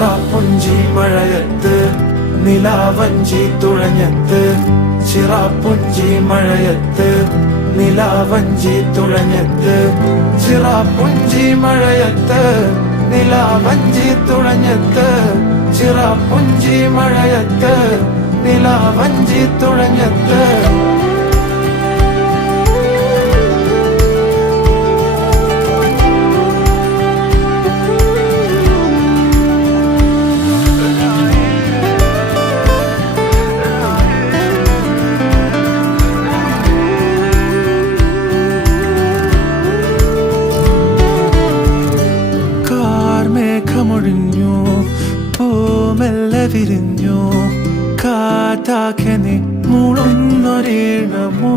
ചിറാപ്പുഞ്ചി മഴയത്ത് നിലാവഞ്ചി തുഴഞ്ഞത്ത് ചിറാപ്പുഞ്ചി മഴയത്ത് നിലാവഞ്ചി തുഴഞ്ഞത്ത് ചിറാപ്പുഞ്ചി മഴയത്ത് നിലാവഞ്ചി തുഴഞ്ഞത്ത് ചിറാപ്പുഞ്ചി മഴയത്ത് നിലാവഞ്ചി തുഴഞ്ഞത്ത് മേഘമൊഴിഞ്ഞു പൂമെല്ലെ വിരിഞ്ഞു കാറ്റാകെ നീ മൂളുന്നൊരീണമോ